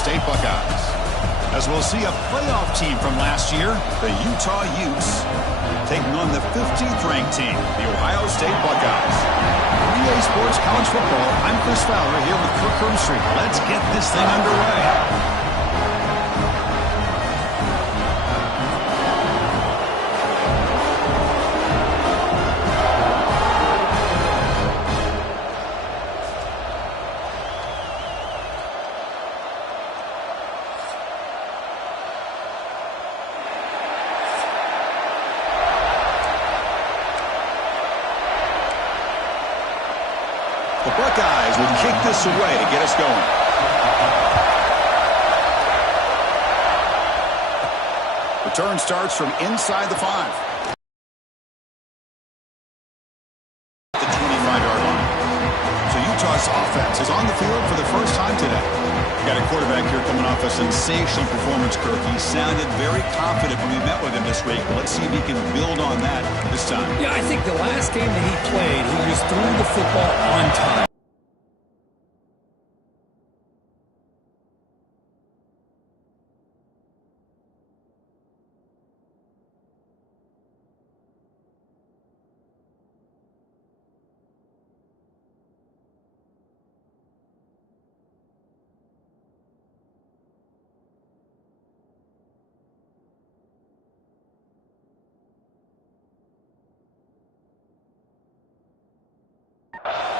State Buckeyes. As we'll see a playoff team from last year, the Utah Utes, taking on the 15th ranked team, the Ohio State Buckeyes. EA Sports College Football, I'm Chris Fowler here with Kirk Herbstreit. Let's get this thing underway. The Buckeyes will kick this away to get us going. Return starts from inside the 5. The 25-yard line. So Utah's offense is on the field for the first time today. Got a quarterback here coming off a sensational performance, Kirk. He sounded very confident when we met with him this week. Let's see if he can build on that this time. Yeah, I think the last game that he played, he just threw the football on time.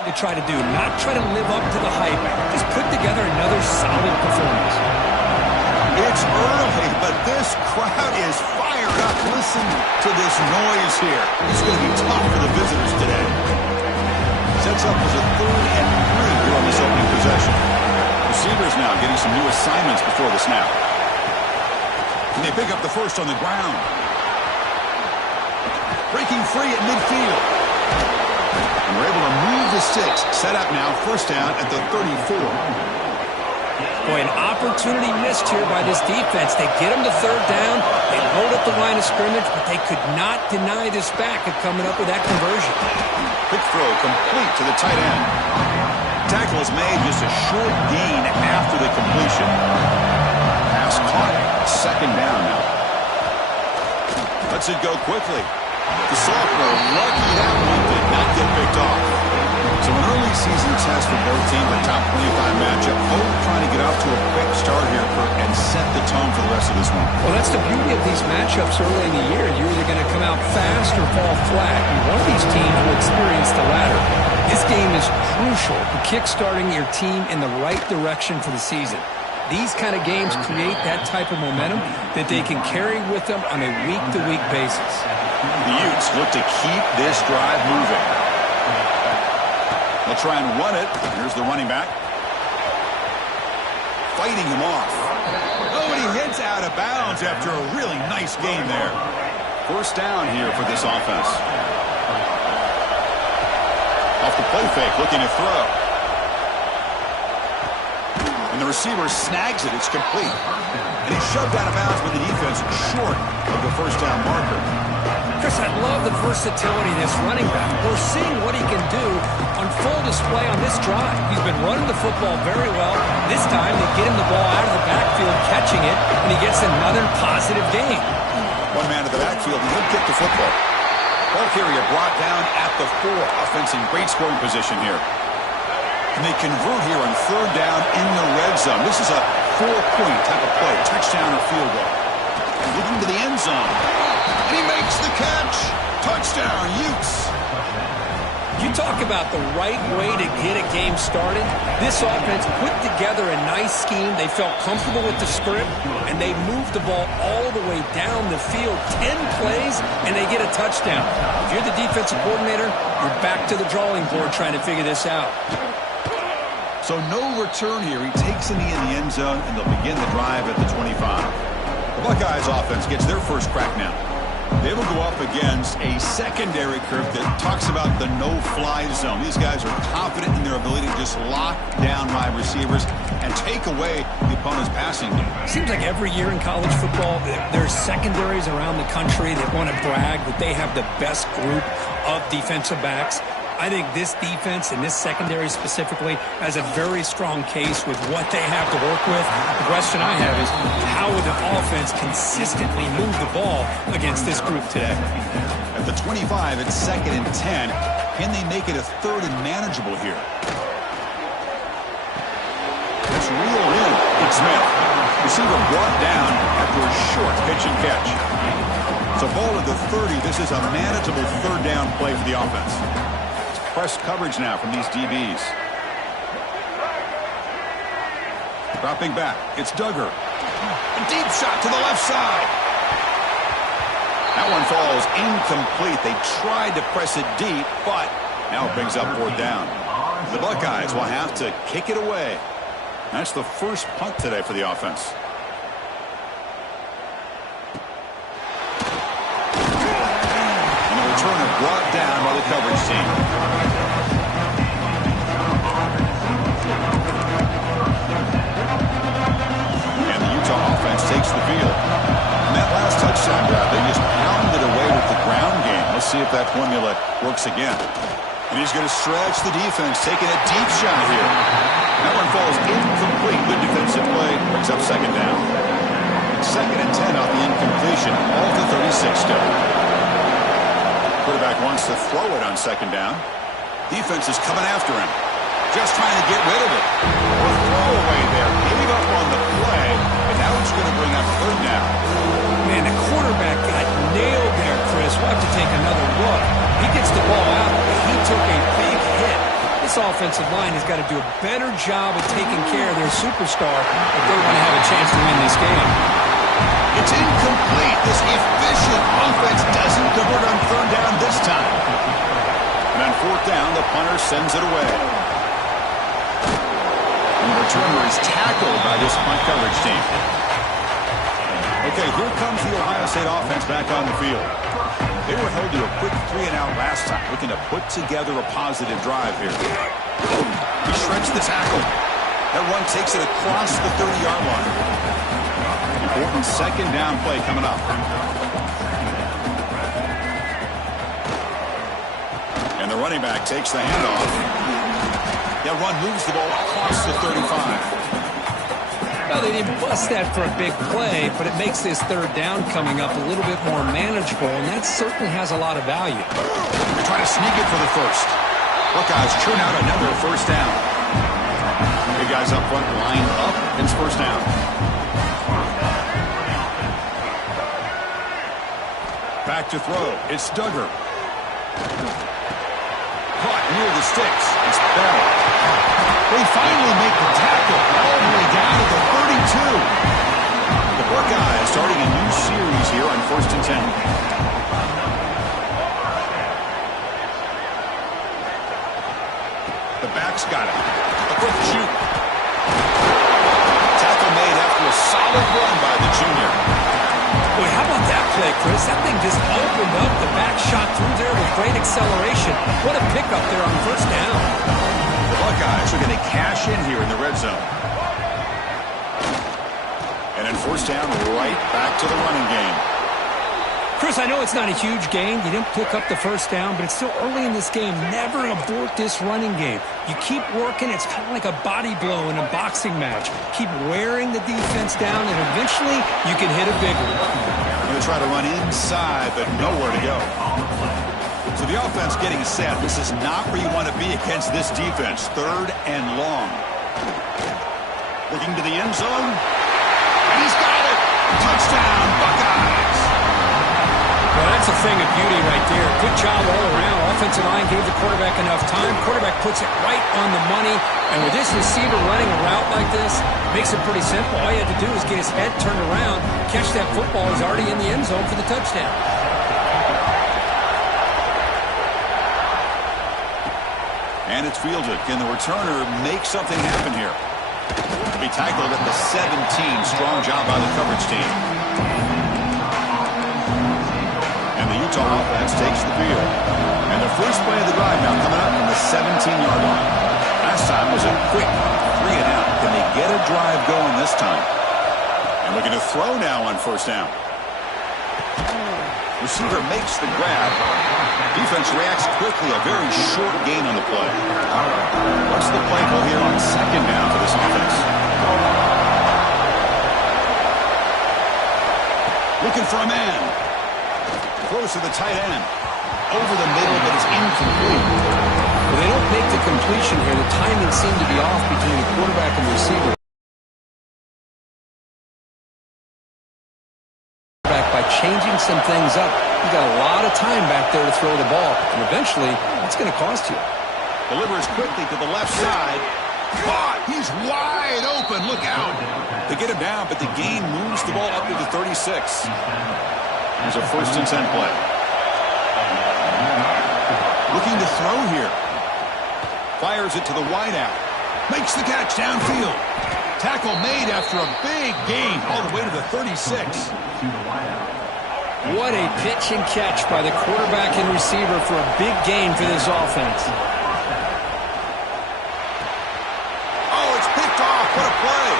To try to do, not try to live up to the hype, just put together another solid performance. It's early, but this crowd is fired up. Listen to this noise here. It's going to be tough for the visitors today. Sets up as a 3rd and 3 here on this opening possession. Receivers now getting some new assignments before the snap. Can they pick up the first on the ground? Breaking free at midfield. And we're able to move the sticks. Set up now, first down at the 34. Boy, an opportunity missed here by this defense. They get them to 3rd down. They load up the line of scrimmage, but they could not deny this back of coming up with that conversion. Quick throw complete to the tight end. Tackle is made, just a short gain after the completion. Pass caught. 2nd down now. Lets it go quickly. The sophomore lucky that one did not get picked off. So an early season test for both teams, a top 25 matchup. Both trying to get off to a quick start here, Kirk, and set the tone for the rest of this one. Well, that's the beauty of these matchups early in the year. You're either going to come out fast or fall flat, and one of these teams will experience the latter. This game is crucial to kick-starting your team in the right direction for the season. These kind of games create that type of momentum that they can carry with them on a week-to-week basis. The Utes look to keep this drive moving. They'll try and run it. Here's the running back. Fighting him off. Oh, and he hits out of bounds after a really nice game there. First down here for this offense. Off the play fake, looking to throw. And the receiver snags it. It's complete. And he's shoved out of bounds with the defense short of the first down marker. Chris, I love the versatility of this running back. We're seeing what he can do on full display on this drive. He's been running the football very well. This time, they get him the ball out of the backfield, catching it, and he gets another positive gain. One man to the backfield, and he'll get the football. Ball carrier brought down at the 4. Offense in great scoring position here. And they convert here on 3rd down in the red zone. This is a 4-point type of play, touchdown or field goal. Looking to the end zone. And he makes the catch. Touchdown, Utes. You talk about the right way to get a game started. This offense put together a nice scheme. They felt comfortable with the script, and they moved the ball all the way down the field. 10 plays, and they get a touchdown. If you're the defensive coordinator, you're back to the drawing board trying to figure this out. So no return here. He takes in the end zone, and they'll begin the drive at the 25. The Buckeyes offense gets their first crack now. They will go up against a secondary curve that talks about the no-fly zone. These guys are confident in their ability to just lock down wide receivers and take away the opponent's passing game. Seems like every year in college football, there's secondaries around the country that want to brag that they have the best group of defensive backs. I think this defense and this secondary specifically has a very strong case with what they have to work with. The question I have is, how will the offense consistently move the ball against this group today? At the 25, it's 2nd and 10. Can they make it a 3rd and manageable here? That's reeled in. It's Smith. Receiver brought down after a short pitch and catch. So ball at the 30. This is a manageable 3rd down play for the offense. It's press coverage now from these DBs. Dropping back. It's Duggar. A deep shot to the left side. That one falls incomplete. They tried to press it deep, but now it brings up 4th down. The Buckeyes will have to kick it away. That's the first punt today for the offense. And the returner brought down by the coverage team. And the Utah offense takes the field. And that last touchdown drive, they just pounded away with the ground game. Let's see if that formula works again. And he's going to stretch the defense, taking a deep shot here. That one falls incomplete. Good defensive play. Brings up 2nd down. 2nd and 10 off the incompletion. All to 36 still. Quarterback wants to throw it on 2nd down. Defense is coming after him. Just trying to get rid of it. A throwaway there. Gave up on the play. And now it's going to bring up 3rd down. Man, the quarterback got nailed there, Chris. We'll have to take another look. He gets the ball out, but he took a big hit. This offensive line has got to do a better job of taking care of their superstar if they want to have a chance to win this game. It's incomplete. This efficient offense doesn't convert on 3rd down this time. And on 4th down, the punter sends it away. And the returner is tackled by this punt coverage team. Okay, here comes the Ohio State offense back on the field. They were held to a quick 3-and-out last time, looking to put together a positive drive here. He shreds the tackle. That run takes it across the 30-yard line. Important 2nd down play coming up. And the running back takes the handoff. That run moves the ball across the 35. Well, they didn't bust that for a big play, but it makes this 3rd down coming up a little bit more manageable, and that certainly has a lot of value. They're trying to sneak it for the first. Buckeyes churn out another 1st down. Big guys up front line up. It's 1st down. Back to throw. It's Duggar. Caught near the sticks. It's Bell. They finally make the tackle all the way down to the 32. The Buckeyes starting a new series here on 1st and 10. The back's got it. A quick shoot. Tackle made after a solid run by the junior. Boy, how about that play, Chris? That thing just opened up. The back shot through there with great acceleration. What a pickup there on 1st down. The Buckeyes are going to cash in here in the red zone. And then 1st down, right back to the running game. Chris, I know it's not a huge gain. You didn't pick up the 1st down, but it's still early in this game. Never abort this running game. You keep working. It's kind of like a body blow in a boxing match. Keep wearing the defense down, and eventually you can hit a big one. Going to try to run inside, but nowhere to go. So the offense getting set. This is not where you want to be against this defense. 3rd and long. Looking to the end zone. And he's got it. Touchdown, Buckeyes. Well, that's a thing of beauty right there. Good job all around. Offensive line gave the quarterback enough time. Quarterback puts it right on the money. And with this receiver running a route like this, makes it pretty simple. All you have to do is get his head turned around, catch that football. He's already in the end zone for the touchdown. And it's fielded. Can the returner make something happen here? To be tackled at the 17. Strong job by the coverage team. And the Utah offense takes the field. And the first play of the drive now coming up on the 17-yard line. Last time was a quick 3-and-out. Can they get a drive going this time? And looking to throw now on 1st down. Receiver makes the grab. Defense reacts quickly. A very short gain on the play. What's the play call here on second down for this offense? Looking for a man. Throws to the tight end. Over the middle, but it's incomplete. Well, they don't make the completion here. The timing seemed to be off between the quarterback and the receiver. By changing some things up, you got a lot of time back there to throw the ball, and eventually, it's going to cost you. Delivers quickly to the left side. Caught! He's wide open. Look out! They get him down, but the gain moves the ball up to the 36. There's a 1st and 10 play. Looking to throw here. Fires it to the wideout. Makes the catch downfield. Tackle made after a big gain all the way to the 36. What a pitch and catch by the quarterback and receiver for a big gain for this offense. Oh, it's picked off. What a play.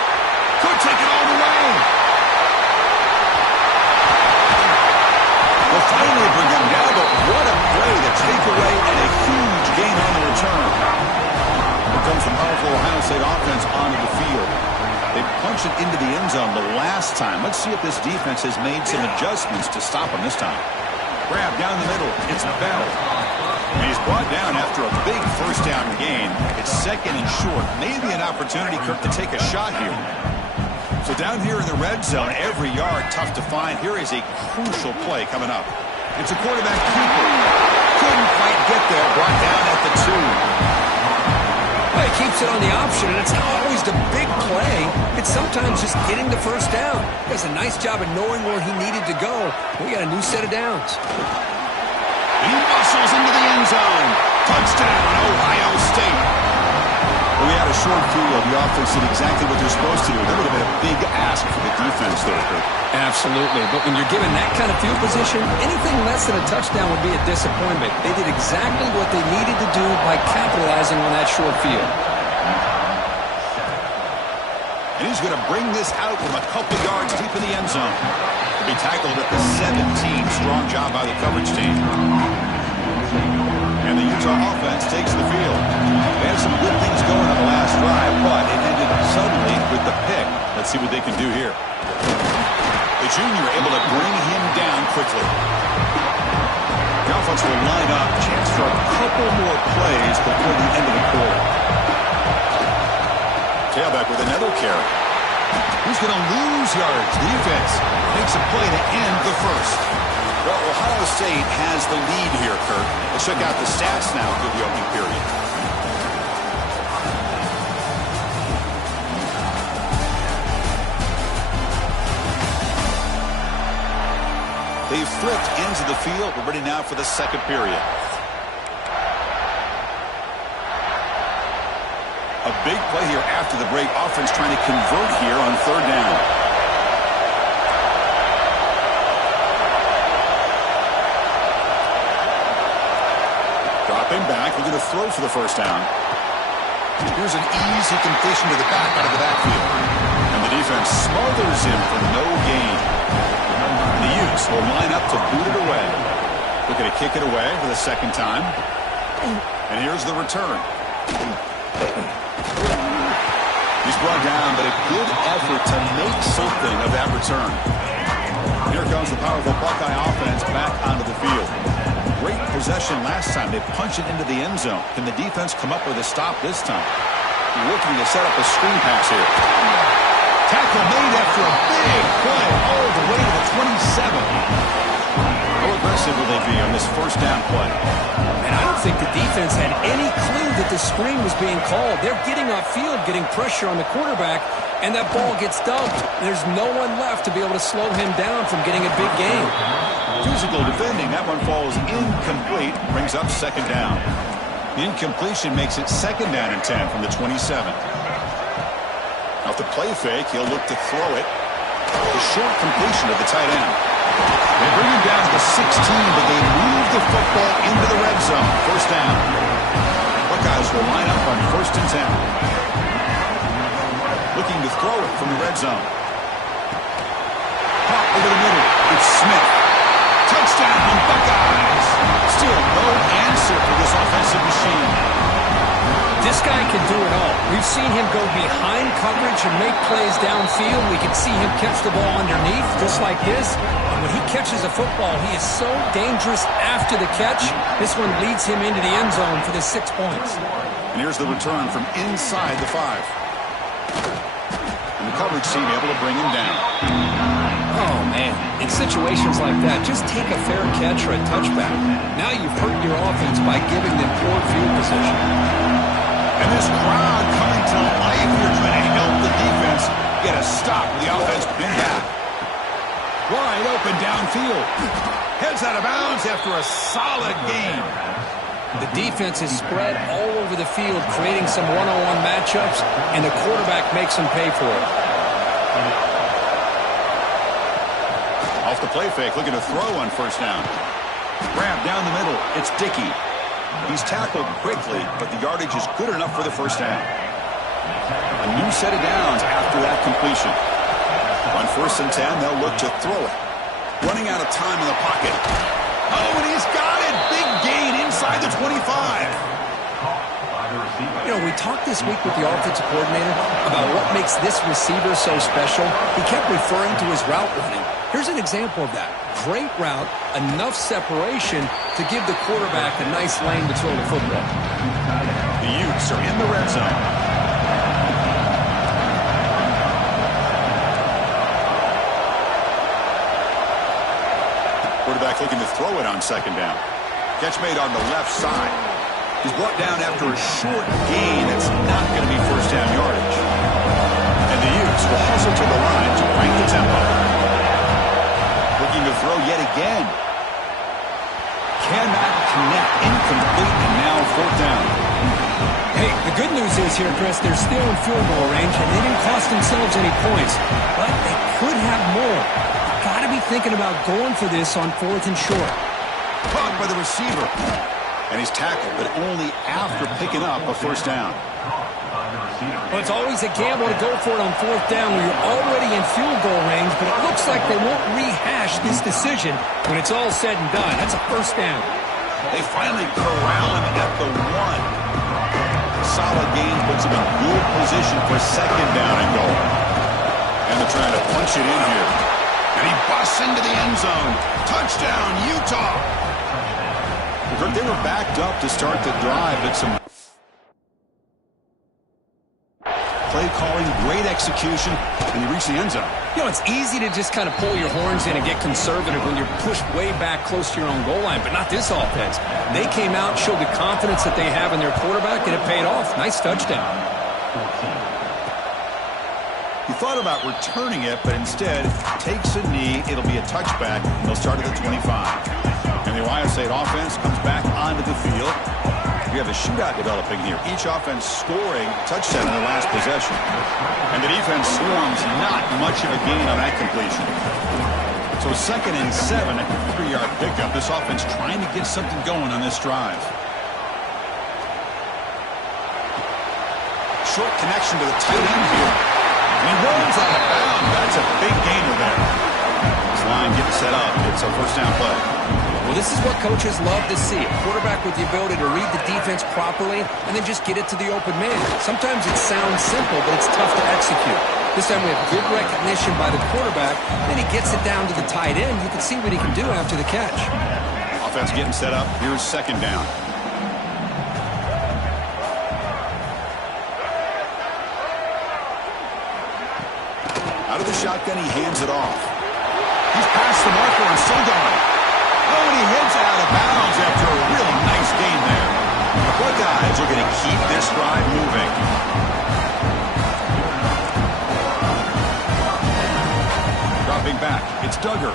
Could take it all the way. Will finally bring him down, but what a play to take away and a huge gain on the return. Here comes the powerful Ohio State offense onto the field. They punched it into the end zone the last time. Let's see if this defense has made some adjustments to stop him this time. Grab down the middle. It's Bell. And he's brought down after a big 1st down gain. It's 2nd and short. Maybe an opportunity, Kirk, to take a shot here. So down here in the red zone, every yard tough to find. Here is a crucial play coming up. It's a quarterback keeper. Couldn't quite get there. Brought down at the 2. Well, he keeps it on the option, and it's not always the big play. It's sometimes just getting the 1st down. He does a nice job of knowing where he needed to go. We got a new set of downs. He muscles into the end zone. Touchdown, Ohio State. Well, we had a short field. The offense did exactly what they're supposed to do. That would have been a big ask for the defense there, Kurt. Absolutely. But when you're given that kind of field position, anything less than a touchdown would be a disappointment. They did exactly what they needed to do by capitalizing on that short field. And he's going to bring this out from a couple yards deep in the end zone. He tackled at the 17. Strong job by the coverage team. And the Utah offense takes the field. They had some good things going on the last drive, but it ended suddenly with the pick. Let's see what they can do here. The junior able to bring him down quickly. The offense will line up. Chance for a couple more plays before the end of the quarter. Tailback with another carry. Who's going to lose yards? The defense makes a play to end the 1st. Well, Ohio State has the lead here, Kurt. Let's check out the stats now through the opening period. They've flipped into the field. We're ready now for the 2nd period. A big play here after the break. Offense trying to convert here on 3rd down. Dropping back. We're going to throw for the 1st down. Here's an easy completion to the back out of the backfield. And the defense smothers him for no gain. The Utes will line up to boot it away. Looking to kick it away for the 2nd time. And here's the return. He's brought down, but a good effort to make something of that return. Here comes the powerful Buckeye offense back onto the field. Great possession last time. They punch it into the end zone. Can the defense come up with a stop this time? Looking to set up a screen pass here. Tackle made after a big play all the way to the 27. How aggressive will they be on this 1st down play? And I don't think the defense had any clue that the screen was being called. They're getting upfield, getting pressure on the quarterback, and that ball gets dumped. There's no one left to be able to slow him down from getting a big gain. Physical defending. That one falls incomplete. Brings up 2nd down. The incompletion makes it 2nd down and 10 from the 27. Off the play fake, he'll look to throw it. The short completion of the tight end. They bring him down to the 16, but they move the football into the red zone. 1st down. Buckeyes will line up on 1st and 10. Looking to throw it from the red zone. Pop over the middle. It's Smith. Touchdown, Buckeyes. Still no answer for this offensive machine. This guy can do it all. We've seen him go behind coverage and make plays downfield. We can see him catch the ball underneath, just like this. And when he catches a football, he is so dangerous after the catch. This one leads him into the end zone for the 6 points. And here's the return from inside the 5. And the coverage team able to bring him down. Oh, man. In situations like that, just take a fair catch or a touchback. Now you've hurt your offense by giving them poor field position. And this crowd coming to life here trying to help the defense get a stop with the offense pinned back. Wide open downfield. Heads out of bounds after a solid game. The defense is spread all over the field, creating some one-on-one matchups, and the quarterback makes them pay for it. Off the play fake, looking to throw on first down. Grab down the middle. It's Dickey. He's tackled quickly, but the yardage is good enough for the first down. A new set of downs after that completion. On 1st and 10, they'll look to throw it. Running out of time in the pocket. Oh, and he's got it. Big gain inside the 25. You know, we talked this week with the offensive coordinator about what makes this receiver so special. He kept referring to his route running. Here's an example of that. Great route, enough separation to give the quarterback a nice lane to throw the football. The Utes are in the red zone. Quarterback looking to throw it on 2nd down. Catch made on the left side. He's brought down after a short gain. It's not going to be first down yardage. And the Utes will hustle to the line to crank the tempo. Looking to throw yet again. Cannot connect. Incomplete, and now 4th down. Hey, the good news is here, Chris, they're still in field goal range, and they didn't cost themselves any points. But they could have more. Got to be thinking about going for this on 4th and short. Caught by the receiver. And he's tackled, but only after picking up a first down. Well, it's always a gamble to go for it on 4th down when you're already in field goal range, but it looks like they won't rehash this decision when it's all said and done. That's a first down. They finally corral him at the 1. Solid gain puts him in good position for 2nd down and goal. And they're trying to punch it in here. And he busts into the end zone. Touchdown, Utah. They were backed up to start the drive, but some play calling, great execution, and they reach the end zone. You know, it's easy to just kind of pull your horns in and get conservative when you're pushed way back close to your own goal line, but not this offense. They came out, showed the confidence that they have in their quarterback, and it paid off. Nice touchdown. He thought about returning it, but instead takes a knee. It'll be a touchback. They'll start at the 25. And the Ohio State offense comes back onto the field. We have a shootout developing here. Each offense scoring a touchdown in their last possession. And the defense swarms not much of a gain on that completion. So 2nd and 7, a 3-yard pickup. This offense trying to get something going on this drive. Short connection to the tight end here. And he rolls out of bounds. That's a big gainer there. This line getting set up. It's a first down play. Well, this is what coaches love to see. A quarterback with the ability to read the defense properly and then just get it to the open man. Sometimes it sounds simple, but it's tough to execute. This time we have good recognition by the quarterback. Then he gets it down to the tight end. You can see what he can do after the catch. Offense getting set up. Here's 2nd down. Out of the shotgun, he hands it off. He's past the marker and still going. Oh, and he heads out of bounds after a really nice gain there. The Buckeyes are going to keep this drive moving. Dropping back, it's Duggar.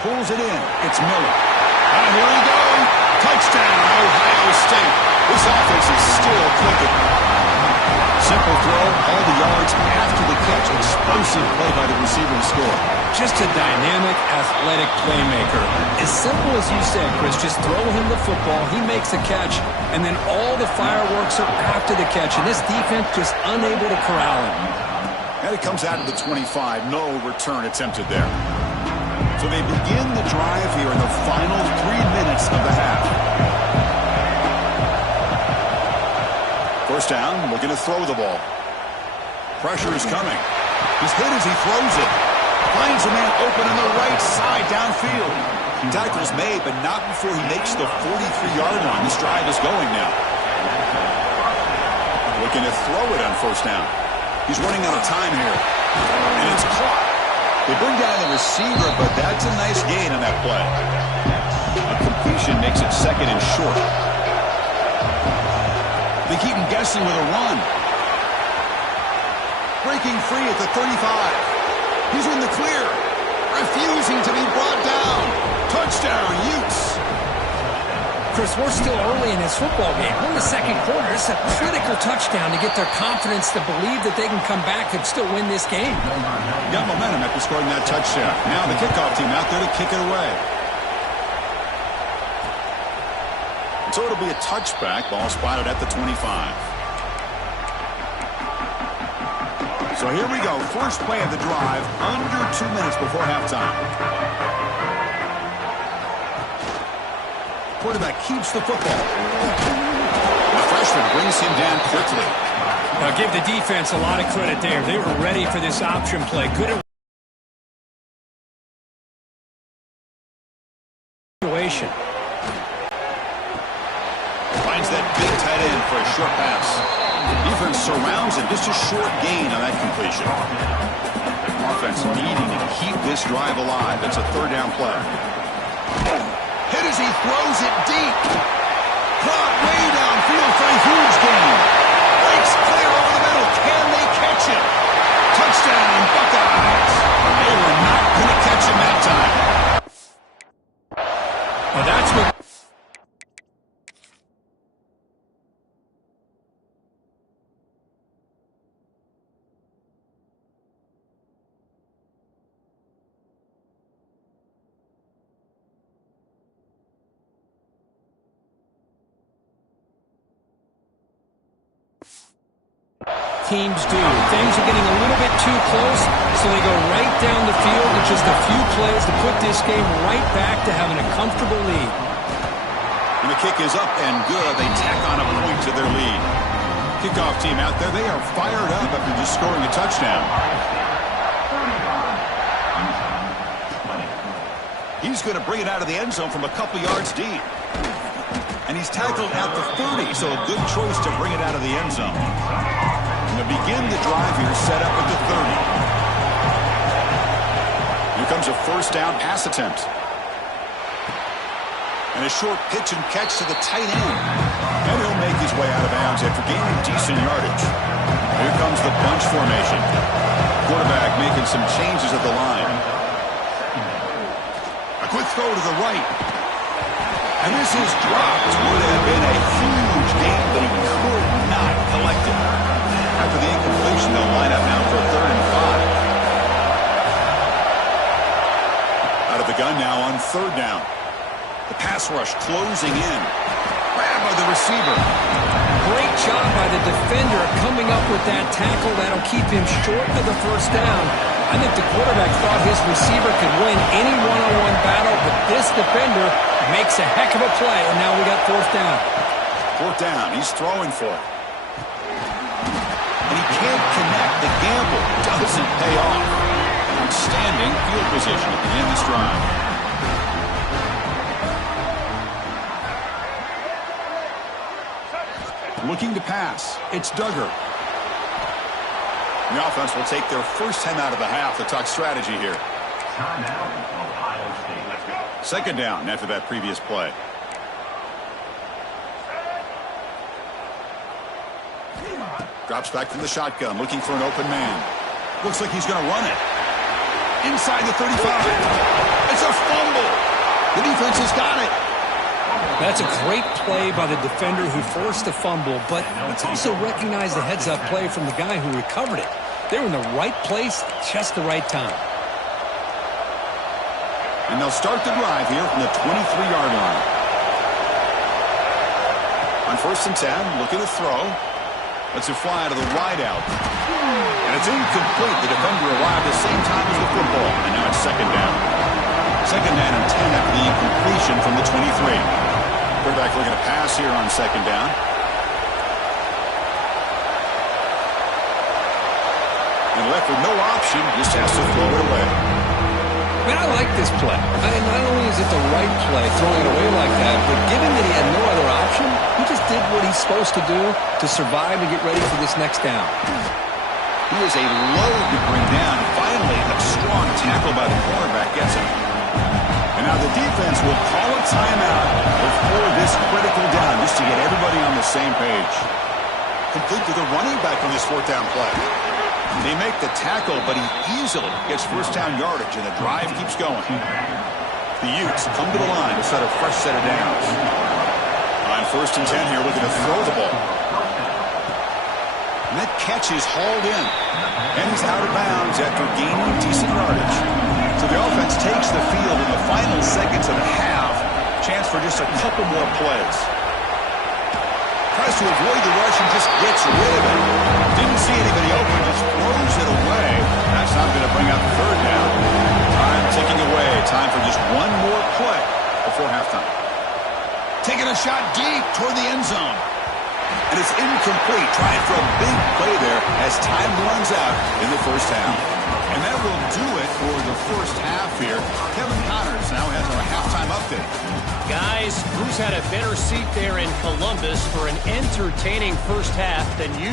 Pulls it in, it's Miller. And here we go. Touchdown, Ohio State. This offense is still clicking. Simple throw, all the yards after the catch. Explosive play by the receiver to score. Just a dynamic, athletic playmaker. As simple as you said, Chris, just throw him the football, he makes a catch, and then all the fireworks are after the catch, and this defense just unable to corral him. And it comes out of the 25. No return attempted there. So they begin the drive here in the final 3 minutes of the half. First down, looking to throw the ball. Pressure is coming. He's hit as he throws it. Finds a man open on the right side downfield. Tackle's made, but not before he makes the 43-yard line. This drive is going now. Looking to throw it on first down. He's running out of time here. And it's caught. They bring down the receiver, but that's a nice gain on that play. A completion makes it second and short. They keep him guessing with a run. Breaking free at the 35. He's in the clear. Refusing to be brought down. Touchdown, Utes. Chris, we're still early in this football game. We're in the second quarter. It's a critical touchdown to get their confidence to believe that they can come back and still win this game. Got momentum after scoring that touchdown. Now the kickoff team out there to kick it away. So it'll be a touchback. Ball spotted at the 25. So here we go. First play of the drive. Under 2 minutes before halftime. Quarterback keeps the football. The freshman brings him down quickly. Now give the defense a lot of credit there. They were ready for this option play. Good situation. Finds that big tight end for a short pass. Defense surrounds him. Just a short gain on that completion. Offense needing to keep this drive alive. It's a third down play. Hit as he throws it deep. Caught way downfield for a huge gain. Breaks clear over the middle. Can they catch it? Touchdown, Buckeyes. They were not going to catch him that time. Well, that's what... teams do. Things are getting a little bit too close, so they go right down the field with just a few plays to put this game right back to having a comfortable lead. And the kick is up and good. They tack on a point to their lead. Kickoff team out there, they are fired up after just scoring a touchdown. He's going to bring it out of the end zone from a couple yards deep. And he's tackled at the 30, so a good choice to bring it out of the end zone. And to begin the drive here, set up at the 30. Here comes a first down pass attempt. And a short pitch and catch to the tight end. And he'll make his way out of bounds after gaining decent yardage. Here comes the bunch formation. Quarterback making some changes at the line. A quick throw to the right. And this is dropped. Would have been a huge gain, but he could not collect it. After the incompletion, they'll line up now for 3rd and 5. Out of the gun now on 3rd down. The pass rush closing in. Grab by the receiver. Great job by the defender coming up with that tackle. That'll keep him short of the first down. I think the quarterback thought his receiver could win any one-on-one battle, but this defender makes a heck of a play, and now we got 4th down. 4th down. He's throwing for it. And he can't connect. The gamble doesn't pay off. Outstanding field position at the end of this drive. Looking to pass. It's Duggar. The offense will take their first time out of the half to talk strategy here. Ohio State. Let's go. 2nd down after that previous play. Drops back from the shotgun, looking for an open man. Looks like he's going to run it. Inside the 35. It's a fumble. The defense has got it. That's a great play by the defender who forced the fumble, but let's also recognize the heads-up play from the guy who recovered it. They were in the right place, just the right time. And they'll start the drive here from the 23-yard line. On 1st and 10, looking to throw. Lets it fly to the wide out. And it's incomplete. The defender arrived at the same time as the football. And now it's 2nd down. Second down and 10 after the incompletion from the 23. Quarterback looking to pass here on second down. And left with no option, just has to throw it away. Man, I like this play. Not only is it the right play, throwing it away like that, but given that he had no other option, he just did what he's supposed to do to survive and get ready for this next down. He is a load to bring down. Finally, a strong tackle by the cornerback gets him. And now the defense will call a timeout before this critical down, just to get everybody on the same page. Complete to the running back on this fourth down play. They make the tackle, but he easily gets first down yardage, and the drive keeps going. The Utes come to the line to set a fresh set of downs. On first and 10 here, looking to throw the ball. And that catch is hauled in. And he's out of bounds after gaining decent yardage. So the offense takes the field in the final seconds of the half. Chance for just a couple more plays. Tries to avoid the rush and just gets rid of it. Didn't see anybody open, just throws it away. That's not going to bring out the third down. Time ticking away. Time for just one more play before halftime. Taking a shot deep toward the end zone. And it's incomplete. Trying for a big play there as time runs out in the first half. And that will do it for the first half here. Kevin Connors now has our halftime update. Guys, who's had a better seat there in Columbus for an entertaining first half than you?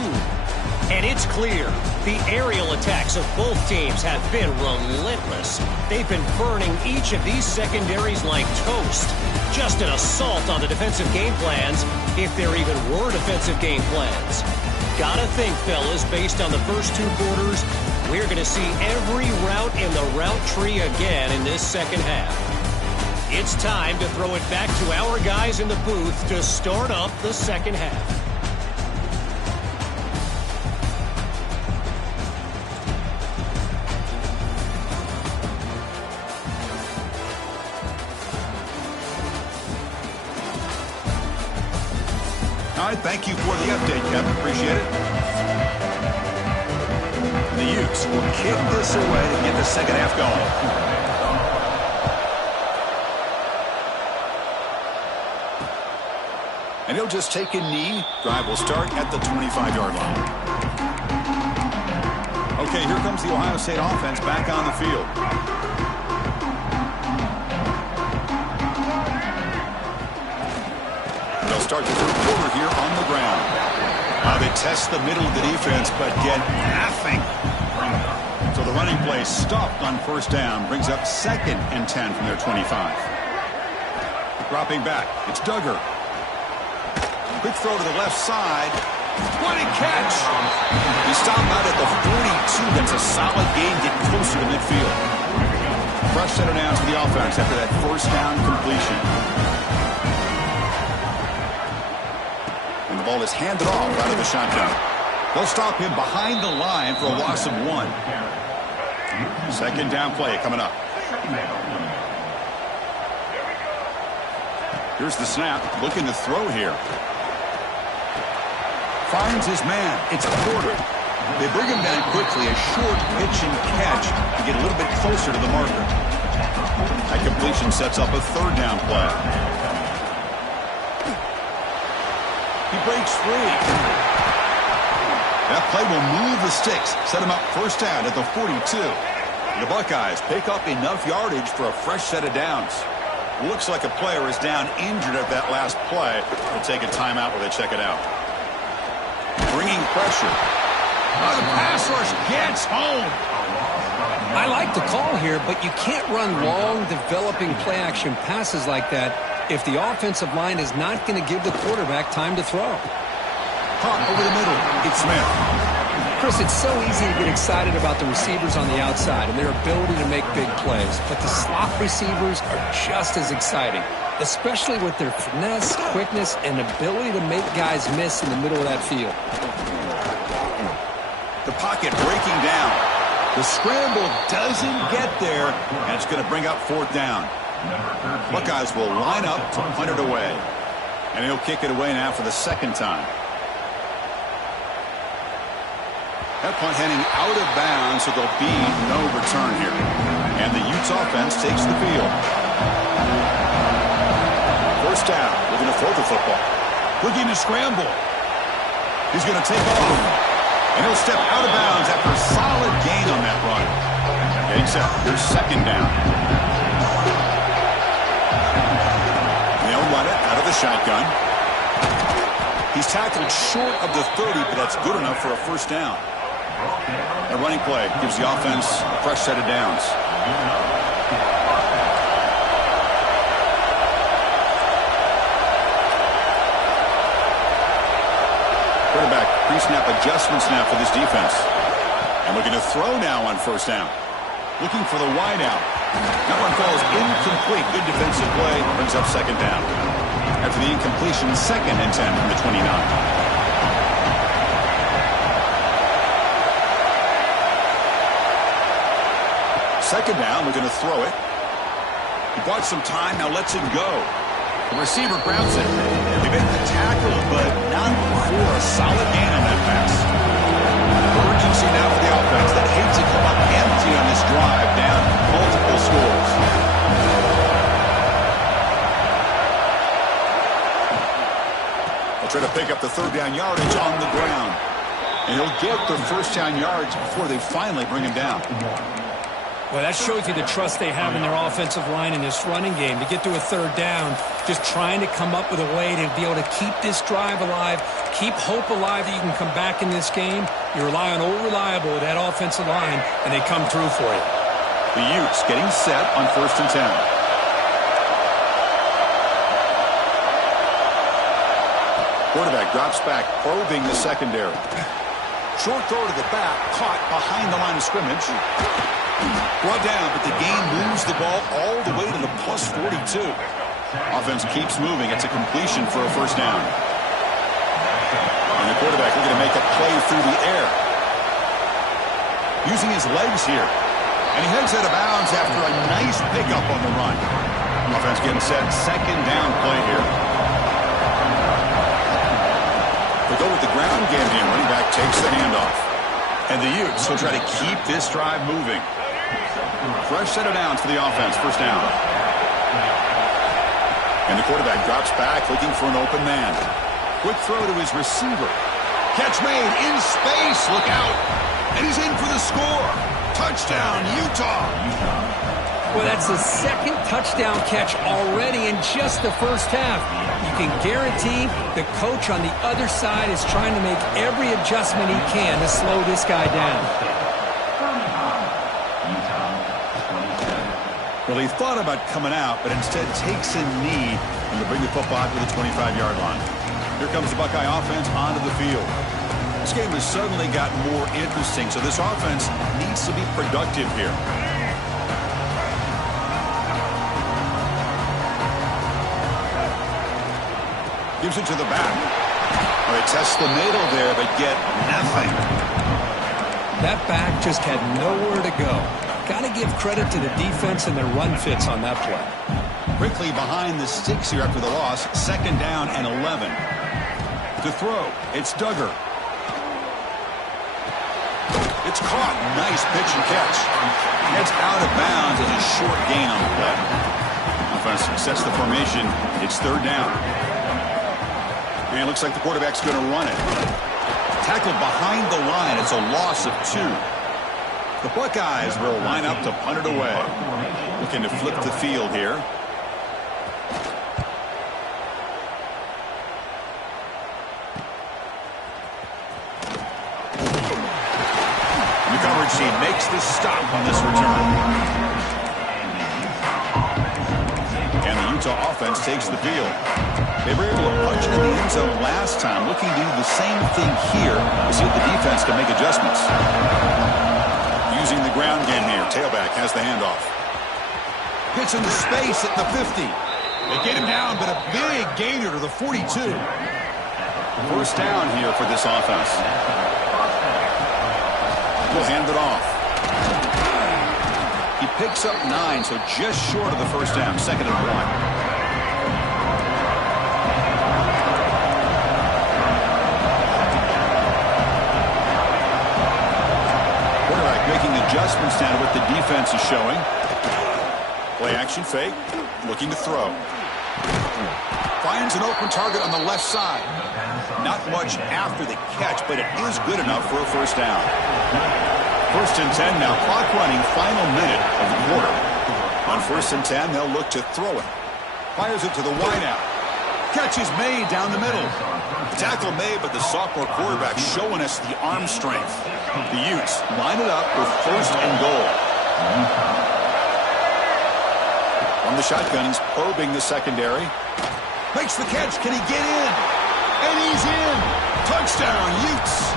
And it's clear, the aerial attacks of both teams have been relentless. They've been burning each of these secondaries like toast. Just an assault on the defensive game plans, if there even were defensive game plans. Gotta think, fellas, based on the first two quarters, we're going to see every route in the route tree again in this second half. It's time to throw it back to our guys in the booth to start up the second half. All right, thank you for the update, Kevin. Appreciate it. The Utes will kick this away to get the second half going. And he'll just take a knee. Drive will start at the 25-yard line. Okay, here comes the Ohio State offense back on the field. They'll start the third quarter here on the ground. They test the middle of the defense, but get nothing. So the running play stopped on first down. Brings up second and 10 from their 25. Dropping back, it's Duggar. Quick throw to the left side. What a catch! He stopped out at the 42. That's a solid gain, getting closer to midfield. Fresh set of downs for the offense after that first down completion. And the ball is handed off out of the shotgun. They'll stop him behind the line for a loss of 1. Second down play coming up. Here's the snap. Looking to throw here. Finds his man. It's Porter. They bring him down quickly. A short pitch and catch to get a little bit closer to the marker. That completion sets up a third down play. He breaks free. That play will move the sticks. Set him up first down at the 42. The Buckeyes pick up enough yardage for a fresh set of downs. Looks like a player is down injured at that last play. They'll take a timeout while they check it out. Bringing pressure. The pass rush gets home. I like the call here, but you can't run long, developing play-action passes like that if the offensive line is not going to give the quarterback time to throw. Caught over the middle. It's Smith. Chris, it's so easy to get excited about the receivers on the outside and their ability to make big plays, but the slot receivers are just as exciting, especially with their finesse, quickness, and ability to make guys miss in the middle of that field. The pocket breaking down. The scramble doesn't get there, and it's going to bring up fourth down. Buckeyes will line up to punt it away, and he'll kick it away now for the second time. That punt heading out of bounds, so there'll be no return here. And the Utes offense takes the field. First down. Looking to throw the football. Looking to scramble. He's going to take off. And he'll step out of bounds after a solid gain on that run. Getting set. Here's second down. And they'll run it out of the shotgun. He's tackled short of the 30, but that's good enough for a first down. A running play gives the offense a fresh set of downs. Quarterback pre-snap adjustments now for this defense. And looking to throw now on first down. Looking for the wide out. That one falls incomplete. Good defensive play. Brings up second down. After the incompletion, 2nd and 10 from the 29. Second down, we're going to throw it. He bought some time, now lets it go. The receiver grounds it. They make the tackle, but not before a solid gain on that pass. Urgency now for the offense that hates to come up empty on this drive, down multiple scores. They'll try to pick up the third down yardage on the ground. And he'll get the first down yards before they finally bring him down. Well, that shows you the trust they have in their offensive line in this running game. To get to a third down, just trying to come up with a way to be able to keep this drive alive, keep hope alive that you can come back in this game. You rely on Old Reliable, that offensive line, and they come through for you. The Utes getting set on 1st and 10. Quarterback drops back, probing the secondary. Short throw to the back, caught behind the line of scrimmage. Brought down, but the game moves the ball all the way to the plus 42. Offense keeps moving. It's a completion for a first down. And the quarterback looking to make a play through the air. Using his legs here. And he heads out of bounds after a nice pickup on the run. Offense getting set. Second down play here. They go with the ground game here. Running back takes the handoff. And the Utes will try to keep this drive moving. Fresh set of downs for the offense. First down. And the quarterback drops back looking for an open man. Quick throw to his receiver. Catch made in space. Look out. And he's in for the score. Touchdown, Utah. Well, that's the 2nd touchdown catch already in just the first half. You can guarantee the coach on the other side is trying to make every adjustment he can to slow this guy down. Well, he thought about coming out, but instead takes a knee and to bring the football out to the 25-yard line. Here comes the Buckeye offense onto the field. This game has suddenly gotten more interesting, so this offense needs to be productive here. Gives it to the back. All right, test the middle there, but get nothing. That back just had nowhere to go. Got to give credit to the defense and their run fits on that play. Quickly behind the sticks here after the loss. 2nd down and 11. To throw, it's Duggar. It's caught. Nice pitch and catch. It's out of bounds as a short gain on the play. Offense sets the formation. It's 3rd down. And it looks like the quarterback's going to run it. Tackled behind the line. It's a loss of 2. The Buckeyes will line up to punt it away. Looking to flip the field here. The coverage team makes the stop on this return. And the Utah offense takes the field. They were able to punch it in the end zone last time. Looking to do the same thing here to see if the defense can make adjustments. Using the ground game here. Tailback has the handoff. Gets into space at the 50. They get him down, but a big gainer to the 42. First down here for this offense. We'll hand it off. He picks up 9, so just short of the first down. 2nd and 1. adjustments now to what the defense is showing. Play action fake. Looking to throw. Finds an open target on the left side. Not much after the catch, but it is good enough for a first down. 1st and 10 now. Clock running. Final minute of the quarter. On 1st and 10, they'll look to throw it. Fires it to the wideout. Catch is made down the middle. Tackle made, but the sophomore quarterback showing us the arm strength. The Utes line it up with 1st and goal. From the shotgun, he's probing the secondary. Makes the catch. Can he get in? And he's in. Touchdown, Utes.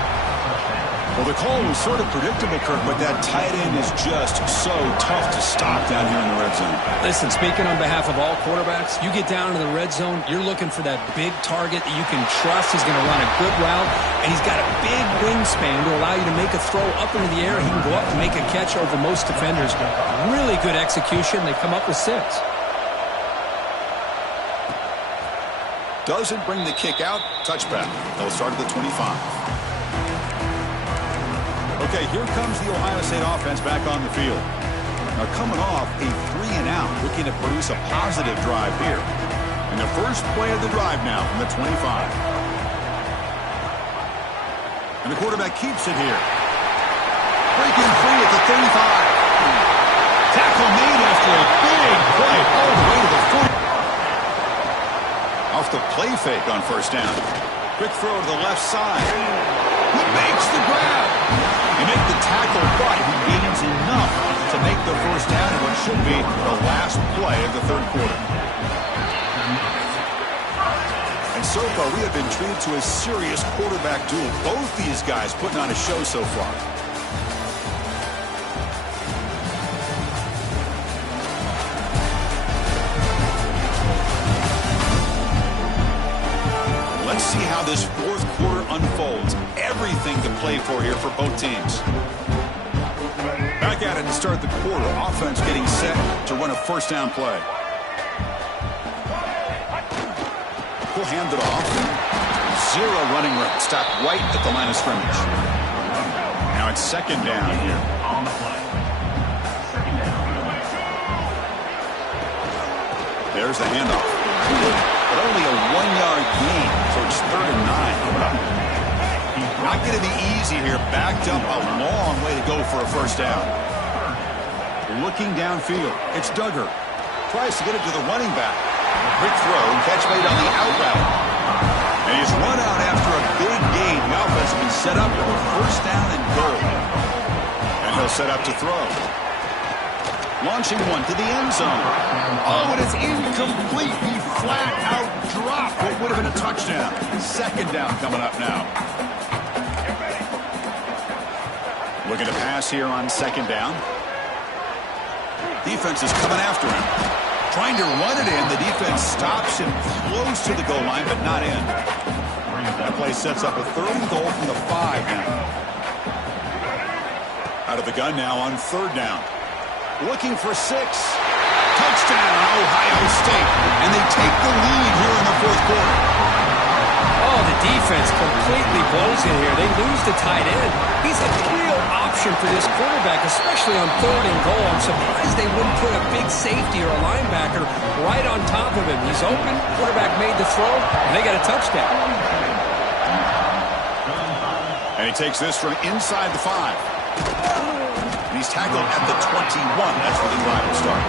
Well, the call was sort of predictable, Kirk, but that tight end is just so tough to stop down here in the red zone. Listen, speaking on behalf of all quarterbacks, you get down to the red zone, you're looking for that big target that you can trust. He's going to run a good route, and he's got a big wingspan to allow you to make a throw up into the air. He can go up and make a catch over most defenders. Really good execution. They come up with 6. Doesn't bring the kick out. Touchback. They'll start at the 25. Okay, here comes the Ohio State offense back on the field. Now coming off a 3-and-out, looking to produce a positive drive here. And the first play of the drive now from the 25. And the quarterback keeps it here. Breaking free at the 35. Tackle made after a big play all the way to the 40. Off the play fake on 1st down. Quick throw to the left side. He makes the grab. He make the tackle, but he gains enough to make the first down in what should be the last play of the 3rd quarter. And so far, we have been treated to a serious quarterback duel. Both these guys putting on a show so far. Let's see how this 4th quarter unfolds. Everything to play for here for both teams. Back at it to start the quarter. Offense getting set to run a first down play. We'll hand it off. 0 running room. Stop right at the line of scrimmage. Now it's 2nd down here. There's the handoff. But only a 1-yard gain, so it's 3rd and 9 coming up. Not going to be easy here. Backed up a long way to go for a first down. Looking downfield. It's Duggar. Tries to get it to the running back. Quick throw. Catch made on the out route. And he's run out after a big gain. The offense has been set up for a first down and goal. And he'll set up to throw. Launching one to the end zone. Oh, and it's incomplete. He flat out dropped what would have been a touchdown. 2nd down coming up now. Looking to pass here on 2nd down. Defense is coming after him. Trying to run it in. The defense stops him close to the goal line, but not in. That play sets up a 3rd and goal from the 5 now. Out of the gun now on 3rd down. Looking for 6. Touchdown, Ohio State. And they take the lead here in the 4th quarter. Oh, the defense completely blows in here. They lose the tight end. He's a real option for this quarterback, especially on 3rd and goal. I'm surprised they wouldn't put a big safety or a linebacker right on top of him. He's open. Quarterback made the throw, and they got a touchdown. And he takes this from inside the 5. And he's tackled at the 21. That's where the drive will start.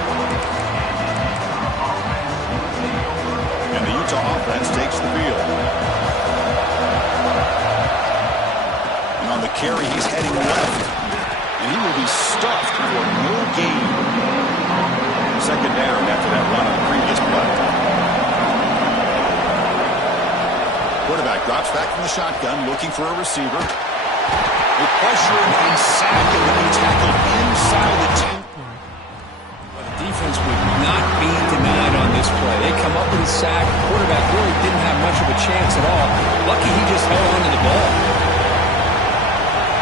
And the Utah offense takes the field. And on the carry, he's heading left. And he will be stuffed for no gain. 2nd down after that run on the previous play. Quarterback drops back from the shotgun, looking for a receiver. They pressure him and sack him when he tackled inside the 10. The defense would not be denied on this play. They come up with a sack. The quarterback really didn't have much of a chance at all. Lucky he just held on to the ball.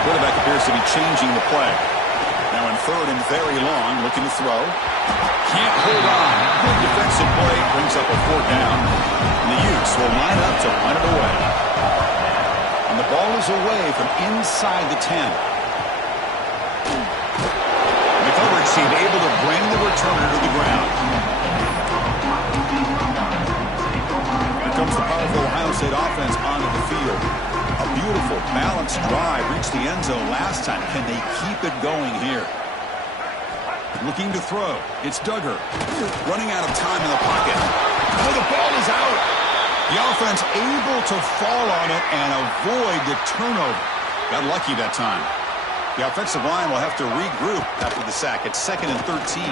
Quarterback appears to be changing the play. Now in 3rd and very long, looking to throw. Can't hold on. Good defensive play brings up a 4th down. And the Utes will line up to punt it away. And the ball is away from inside the 10. State offense onto the field. A beautiful, balanced drive reached the end zone last time. Can they keep it going here? Looking to throw. It's Duggar. Running out of time in the pocket. Oh, the ball is out. The offense able to fall on it and avoid the turnover. Got lucky that time. The offensive line will have to regroup after the sack. It's 2nd and 13.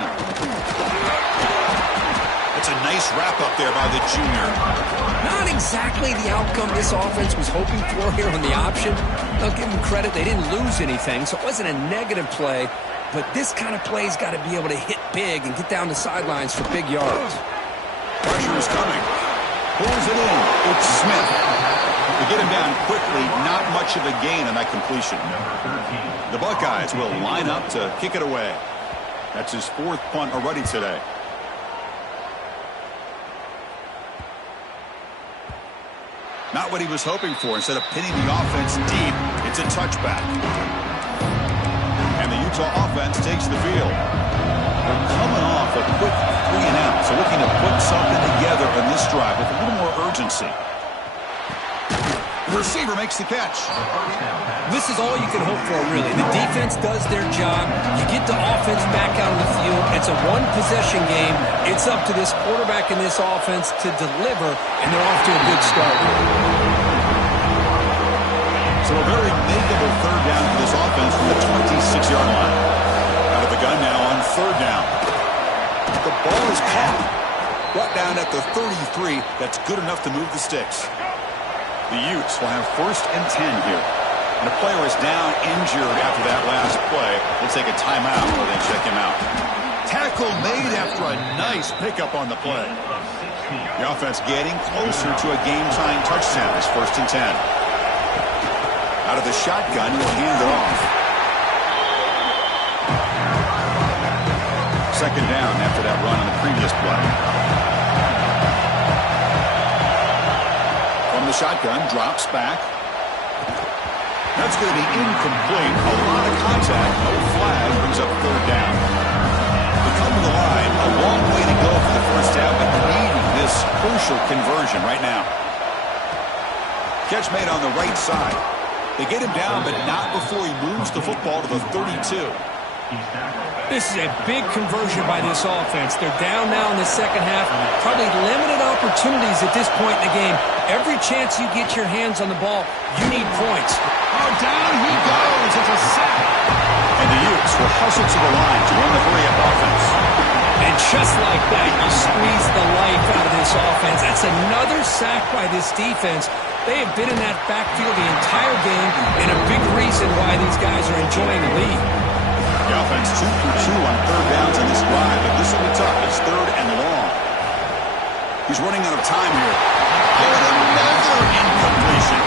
It's a nice wrap-up there by the junior. Not exactly the outcome this offense was hoping for here on the option. I'll give them credit. They didn't lose anything, so it wasn't a negative play. But this kind of play's got to be able to hit big and get down the sidelines for big yards. Pressure is coming. Pulls it in. It's Smith. To get him down quickly, not much of a gain on that completion. The Buckeyes will line up to kick it away. That's his 4th punt already today. Not what he was hoping for. Instead of pinning the offense deep, it's a touchback. And the Utah offense takes the field. They're coming off a quick 3-and-out, so looking to put something together in this drive with a little more urgency. The receiver makes the catch. This is all you can hope for, really. The defense does their job. You get the offense back out on the field. It's a one-possession game. It's up to this quarterback and this offense to deliver, and they're off to a good start. So a very makeable 3rd down for this offense from the 26-yard line. Out of the gun now on 3rd down. The ball is caught. Brought down at the 33. That's good enough to move the sticks. The Utes will have 1st and 10 here. And a player is down injured after that last play. They'll take a timeout or they check him out. Tackle made after a nice pickup on the play. The offense getting closer to a game-tying touchdown. It's 1st and 10. Out of the shotgun, he'll hand it off. 2nd down after that run on the previous play. From the shotgun, drops back. That's going to be incomplete. A lot of contact, no flag, brings up 3rd down. They come to the line, a long way to go for the 1st down, but needing this crucial conversion right now. Catch made on the right side. They get him down, but not before he moves the football to the 32. This is a big conversion by this offense. They're down now in the 2nd half. Probably limited opportunities at this point in the game. Every chance you get your hands on the ball, you need points. Oh, down he goes. It's a sack. And the Utes will hustle to the line to win the hurry-up offense. And just like that, you squeeze the life out of this offense. That's another sack by this defense. They have been in that backfield the entire game, and a big reason why these guys are enjoying the lead. The offense 2 for 2 on 3rd downs in this drive, but this will be tough. It's 3rd and long. He's running out of time here. Oh, another incompletion.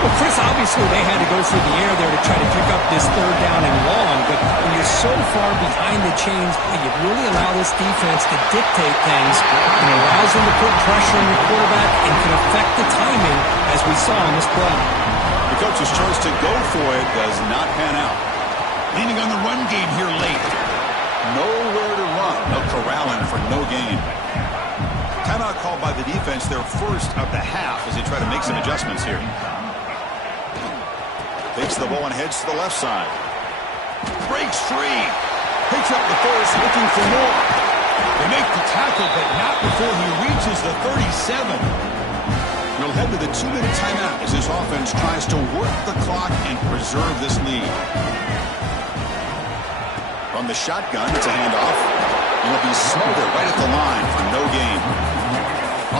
Well, Chris, obviously they had to go through the air there to try to pick up this 3rd down and long, but when you're so far behind the chains, you really allow this defense to dictate things, and it allows them to put pressure on your quarterback and can affect the timing, as we saw on this play. The coach's choice to go for it does not pan out. Leaning on the run game here late. Nowhere to run. No corralling for no gain. Timeout called by the defense, their 1st of the half as they try to make some adjustments here. Takes the ball and heads to the left side. Breaks free. Picks up the 1st, looking for more. They make the tackle, but not before he reaches the 37. We'll head to the 2-minute timeout as this offense tries to work the clock and preserve this lead. From the shotgun, it's a handoff. He'll be smothered right at the line for no gain.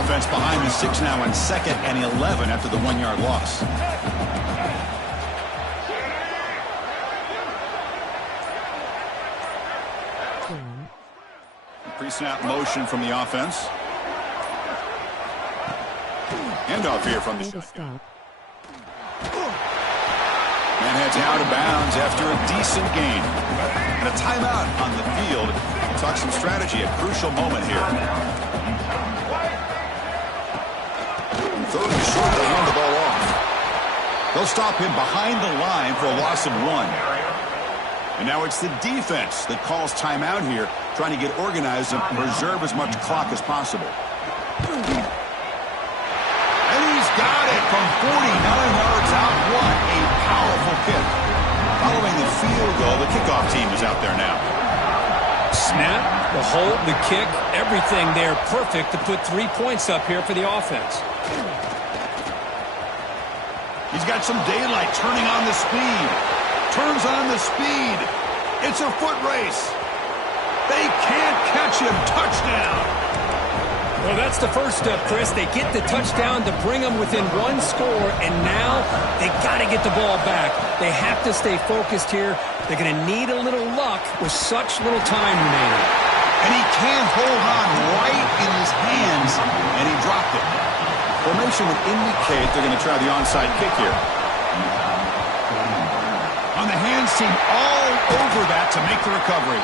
Offense behind the 6 now on 2nd and 11 after the 1-yard loss. Pre-snap motion from the offense. Handoff here from the shotgun. And heads out of bounds after a decent gain. And a timeout on the field. Talk some strategy, a crucial moment here. And 3rd and short, they hand the ball off. They'll stop him behind the line for a loss of 1. And now it's the defense that calls timeout here, trying to get organized and preserve as much clock as possible. And he go. The kickoff team is out there now. Snap, the hold, the kick, everything there perfect to put 3 points up here for the offense. He's got some daylight, turning on the speed. Turns on the speed. It's a foot race. They can't catch him. Touchdown. Well, that's the first step, Chris. They get the touchdown to bring them within 1 score, and now they got to get the ball back. They have to stay focused here. They're going to need a little luck with such little time remaining. And he can't hold on right in his hands, and he dropped it. Formation would indicate they're going to try the onside kick here. On the hands team all over that to make the recovery.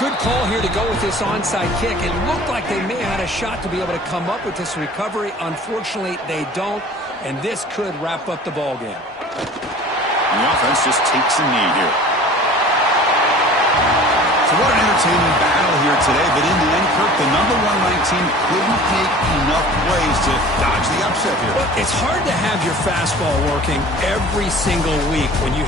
Good call here to go with this onside kick. It looked like they may have had a shot to be able to come up with this recovery. Unfortunately, they don't, and this could wrap up the ball game. The offense just takes a knee here. So what an entertaining battle here today, but in the end, Kirk, the number 1 ranked team couldn't make enough plays to dodge the upset here. Well, it's hard to have your fastball working every single week when you